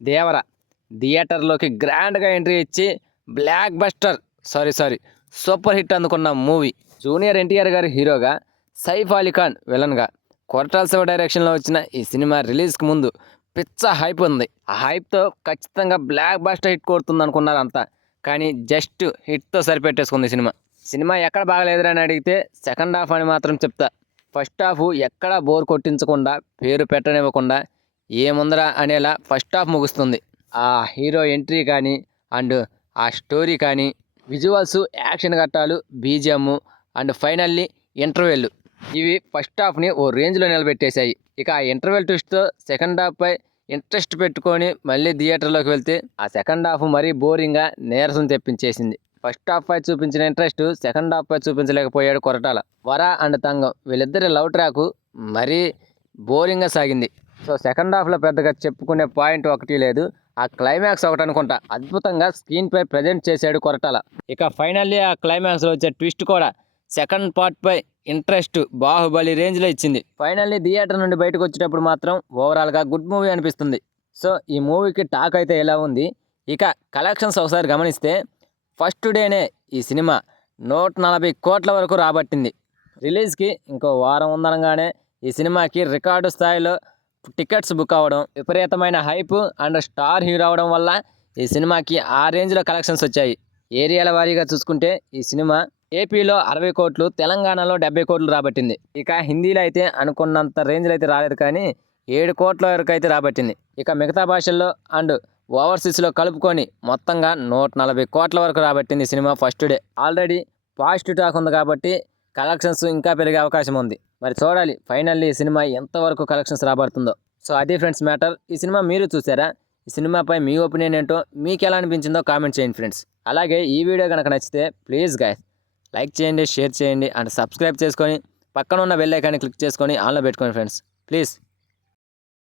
దేవర థియేటర్లోకి గ్రాండ్గా ఎంట్రీ ఇచ్చి బ్లాక్ బస్టర్ సూపర్ హిట్ అందుకున్న మూవీ. జూనియర్ ఎన్టీఆర్ గారి హీరోగా, సైఫ్ అలీ ఖాన్ విలన్గా, కొరటాల శివ డైరెక్షన్లో వచ్చిన ఈ సినిమా రిలీజ్కి ముందు పిచ్చ హైప్ ఉంది. ఆ హైప్తో ఖచ్చితంగా బ్లాక్ బస్టర్ హిట్ కొడుతుంది అనుకున్నారు అంతా. కానీ జస్ట్ హిట్తో సరిపెట్టేసుకుంది సినిమా ఎక్కడ బాగలేదురా అని అడిగితే సెకండ్ హాఫ్ అని మాత్రం చెప్తా. ఫస్ట్ హాఫ్ ఎక్కడా బోర్ కొట్టించకుండా, పేరు పెట్టనివ్వకుండా, ఏముందరా అనేలా ఫస్ట్ హాఫ్ ముగుస్తుంది. ఆ హీరో ఎంట్రీ కానీ అండ్ ఆ స్టోరీ కానీ, విజువల్స్, యాక్షన్ ఘట్టాలు, బీజిఎమ్ అండ్ ఫైనల్లీ ఇంటర్వెల్, ఇవి ఫస్ట్ హాఫ్ని ఓ రేంజ్లో నిలబెట్టేశాయి. ఇక ఆ ఇంటర్వెల్ ట్విస్ట్తో సెకండ్ హాఫ్పై ఇంట్రెస్ట్ పెట్టుకొని మళ్ళీ థియేటర్లోకి వెళ్తే ఆ సెకండ్ హాఫ్ మరీ బోరింగ్గా నీరసం తెప్పించేసింది. ఫస్ట్ హాఫ్ పై చూపించిన ఇంట్రెస్ట్ సెకండ్ హాఫ్ పై చూపించలేకపోయాడు కొరటాల. వర అండ్ తంగం వీళ్ళిద్దరి లవ్ ట్రాక్ మరీ బోరింగ్గా సాగింది. సో సెకండ్ హాఫ్లో పెద్దగా చెప్పుకునే పాయింట్ ఒకటి లేదు. ఆ క్లైమాక్స్ ఒకటి అనుకుంటా అద్భుతంగా స్క్రీన్ పై ప్రజెంట్ చేశాడు కొరటాల. ఇక ఫైనల్లీ ఆ క్లైమాక్స్లో వచ్చే ట్విస్ట్ కూడా సెకండ్ పార్ట్ పై ఇంట్రెస్ట్ బాహుబలి రేంజ్లో ఇచ్చింది. ఫైనల్లీ థియేటర్ నుండి బయటకు వచ్చేటప్పుడు మాత్రం ఓవరాల్గా గుడ్ మూవీ అనిపిస్తుంది. సో ఈ మూవీకి టాక్ అయితే ఎలా ఉంది. ఇక కలెక్షన్స్ ఒకసారి గమనిస్తే ఫస్ట్ డేనే ఈ సినిమా 140 కోట్ల వరకు రాబట్టింది. రిలీజ్కి ఇంకో వారం ఉందనగానే ఈ సినిమాకి రికార్డు స్థాయిలో టికెట్స్ బుక్ అవ్వడం, విపరీతమైన హైప్ అండ్ స్టార్ హీరో అవడం వల్ల ఈ సినిమాకి ఆ రేంజ్లో కలెక్షన్స్ వచ్చాయి. ఏరియాల వారీగా చూసుకుంటే ఈ సినిమా ఏపీలో 60 కోట్లు, తెలంగాణలో 70 కోట్లు రాబట్టింది. ఇక హిందీలో అయితే అనుకున్నంత రేంజ్లో అయితే రాలేదు, కానీ 7 కోట్ల వరకు అయితే రాబట్టింది. ఇక మిగతా భాషల్లో అండ్ ఓవర్సీస్లో కలుపుకొని మొత్తంగా 140 కోట్ల వరకు రాబట్టింది cinema first day. Already positive talk ఉంది కాబట్టి కలెక్షన్స్ ఇంకా పెరిగే అవకాశం ఉంది. మరి చూడాలి ఫైనల్లీ ఈ సినిమా ఎంతవరకు కలెక్షన్స్ రాబడుతుందో. సో అది ఫ్రెండ్స్ మ్యాటర్. ఈ సినిమా మీరు చూసారా? ఈ సినిమాపై మీ ఒపీనియన్ ఏంటో, మీకు ఎలా అనిపించిందో కామెంట్ చేయండి ఫ్రెండ్స్. అలాగే ఈ వీడియో కనుక నచ్చితే ప్లీజ్ గైస్ లైక్ చేయండి, షేర్ చేయండి అండ్ సబ్స్క్రైబ్ చేసుకొని పక్కన ఉన్న బెల్ ఐకాన్ని క్లిక్ చేసుకొని ఆన్లో పెట్టుకోండి ఫ్రెండ్స్ ప్లీజ్.